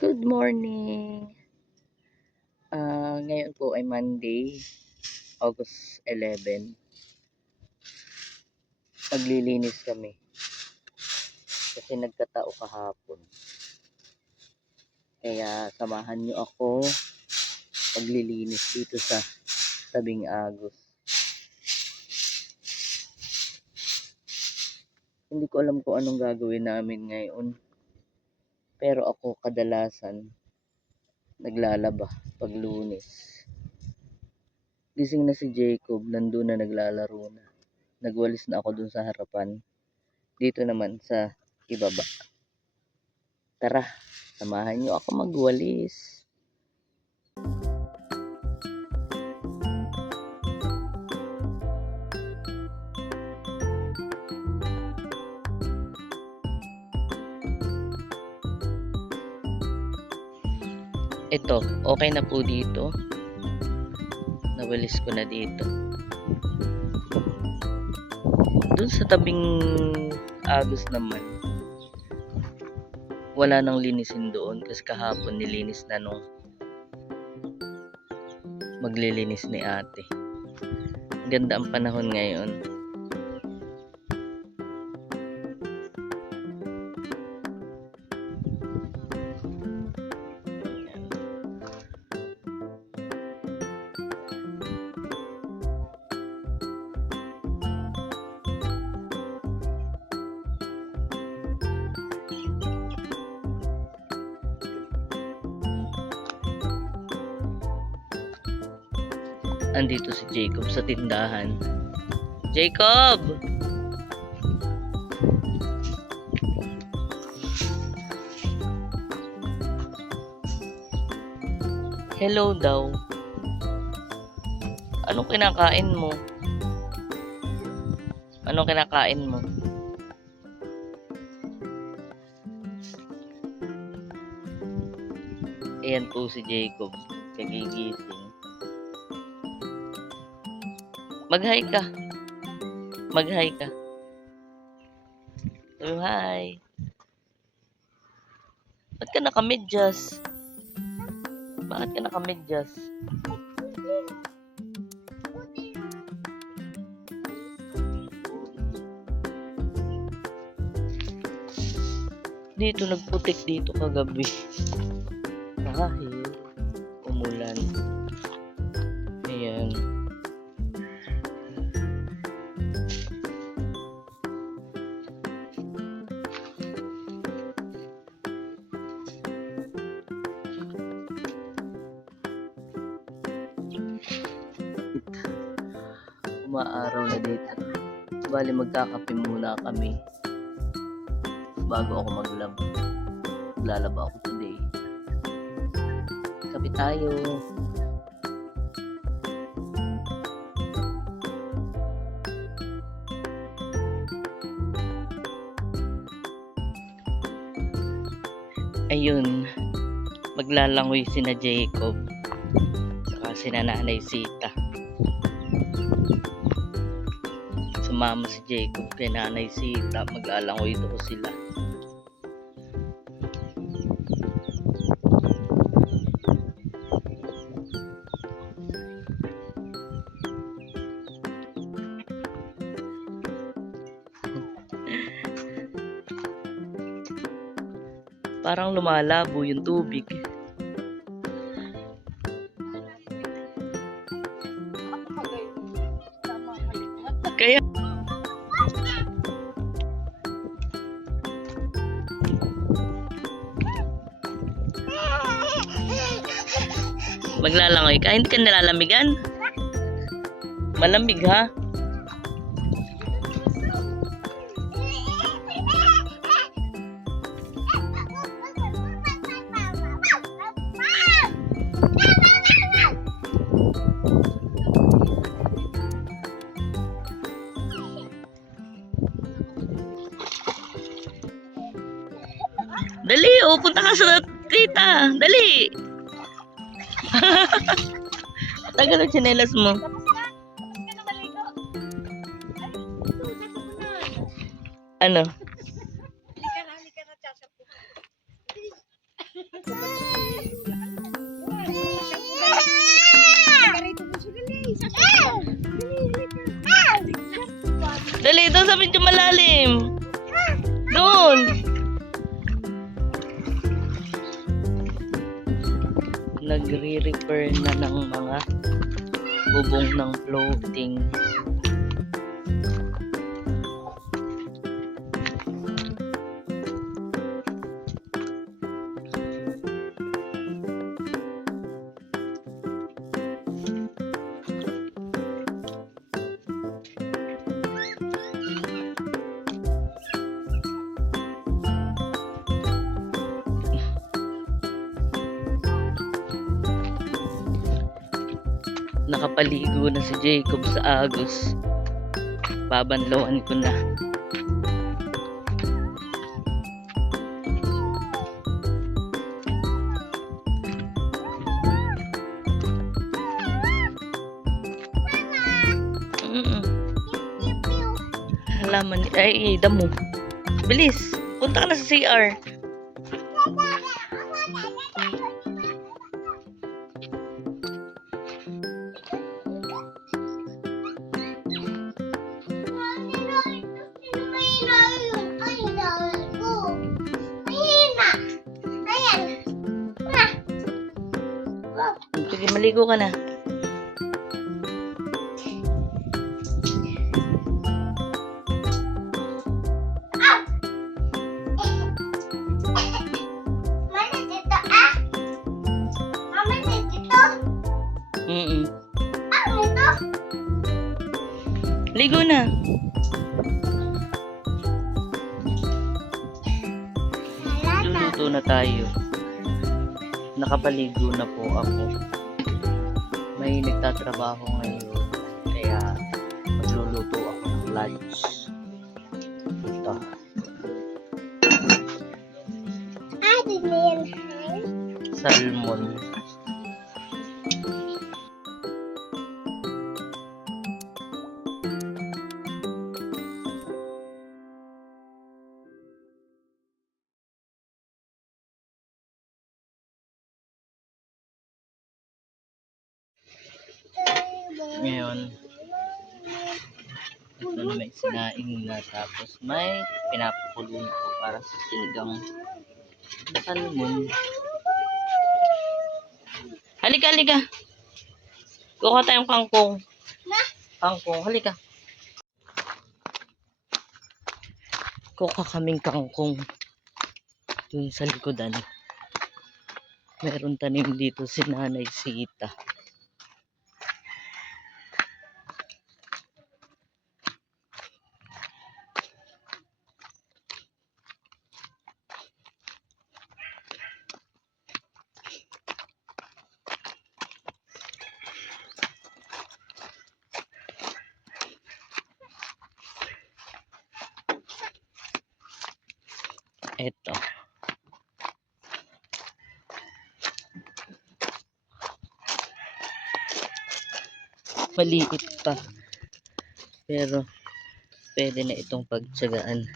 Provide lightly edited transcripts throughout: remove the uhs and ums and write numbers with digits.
Good morning! Ngayon po ay Monday, August 11. Maglilinis kami kasi nagkatao kahapon. Kaya samahan nyo ako maglilinis dito sa tabing Agos. Hindi ko alam kung anong gagawin namin ngayon. Pero ako kadalasan naglalaba pag Lunes. Gising na si Jacob, nandun na naglalaro na. Nagwalis na ako dun sa harapan. Dito naman sa ibaba. Tara, samahan nyo ako magwalis. Ito, okay na po dito. Nawalis ko na dito. Doon sa tabing Agos naman, wala nang linisin doon kasi kahapon nilinis na nung maglilinis ni ate. Ganda ang panahon ngayon. Andito si Jacob sa tindahan. Jacob! Hello daw. Anong kinakain mo? Anong kinakain mo? Ayan po si Jacob. Kagigising. Mag-hi ka. Mag-hi ka. So, hi. Ba't ka naka-medyas? Bakit ka naka-medyas? Dito, nagputik dito kagabi. Kahit umulan. Ayan. Umaaraw na dito. Bali magkakape muna kami bago ako maglaba. Maglalaba ako today. Kape tayo. Ayun, maglalangoy sina Jacob saka sina Nanay Sita. Sumama si Jacob kay Nanay Sita, maglalangoy daw sila. Parang lumalabo yung tubig. Kaya maglalangoy ka, hindi ka nalalamigan? Malamig ha? Dali, punta ka sa tita. Dali. Tagal ang tsinelas mo. Ano? Halika na, halika na, malalim. Doon. Nagre-repair na ng mga bubong ng floating. Nakapaligo na si Jacob sa agos. Babanlawan ko na. Halaman ay damo. Bilis, punta ka na sa CR. Sige, maligo ka na. Ligo na. Luluto na tayo. Nakapaligo na po ako. May nagtatrabaho ngayon. Kaya magluluto ako ng lunch. Ito. Salmon. Ngayon, ito na may sinaing na, tapos may pinapakulo ko para sa sinigang salmon. Halika, halika. Kuha tayong kangkong. Kangkong, halika. Kuha kaming kangkong. Dun sa likodan. Meron tanim dito si Nanay Sita. Eto. Maliit pa. Pero pwede na itong pagtsagaan.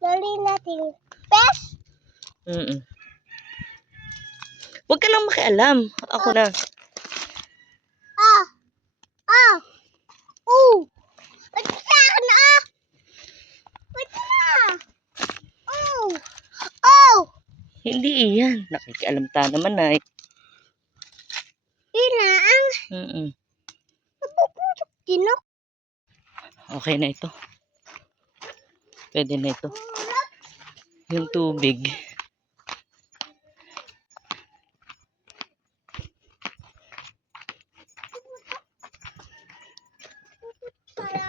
Dali natin. Pes? Huwag ka lang makialam. Ako na. Ba't ka na? Ba't na? Hindi iyan. Nakikialam ta naman ay. Inaang. Napuputok tinok. Okay na ito. Pwede na ito. Yung tubig.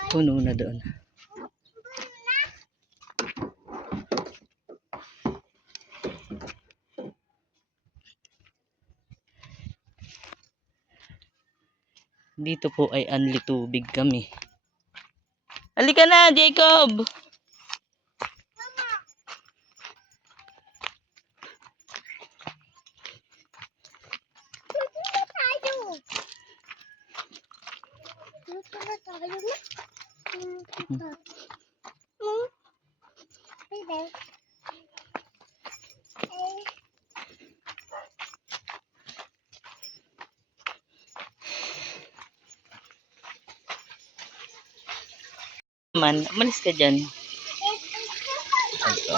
Puno na doon. Dito po ay only tubig kami. Halika na, Jacob! Luto na tayo na. Man, umalis ka dyan. Ito.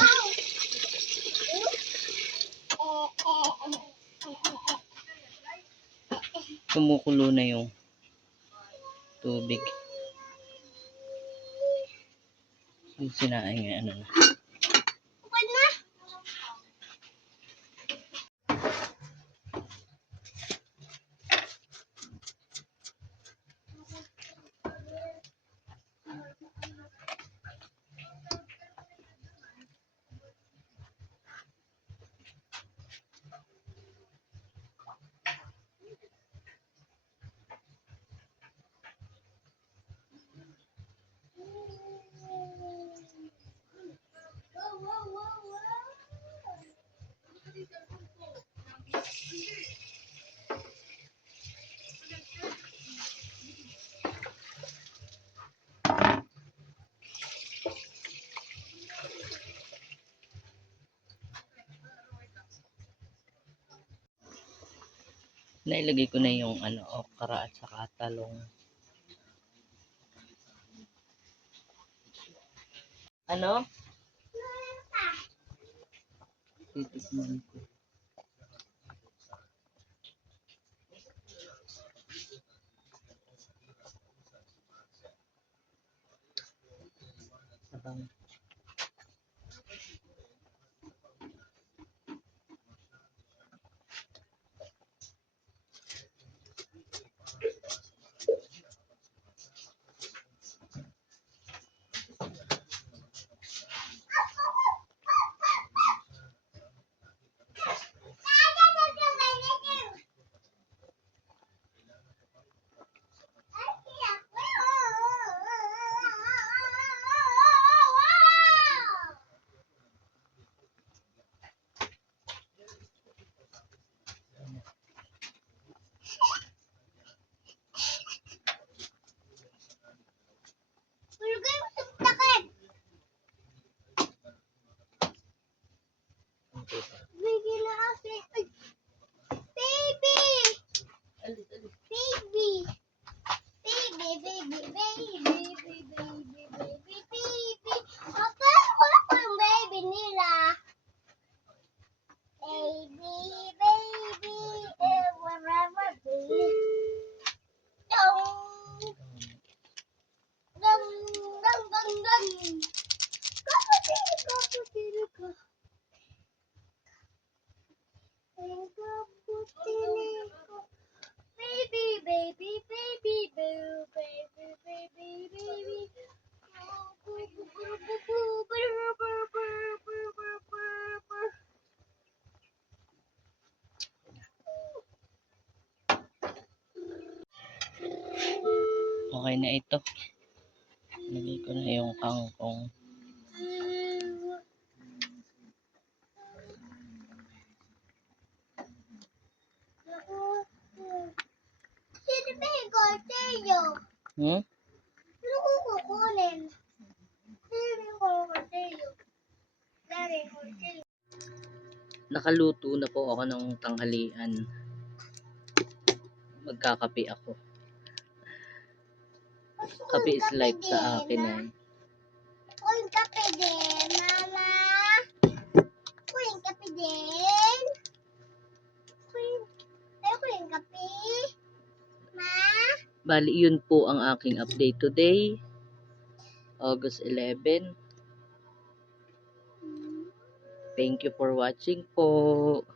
Kumukulo na yung tubig. Yung sinaing ano na. Nailagay ko na yung ano, okra at saka talong. Ano? Titikman ko. Abang. Okay na ito. Lagay ko na yung kangkong. Sino ba yung kortelyo? Hmm? Ano ko kukunin? Sino yung kortelyo? Dari yung kortelyo. Nakaluto na po ako ng tanghalian. Magkakape ako. Kape is life sa akin eh. Ako yung kape din, mama. Ako yung kape din. Ako yung kape. Ma? Bali, yun po ang aking update today. August 11. Thank you for watching po.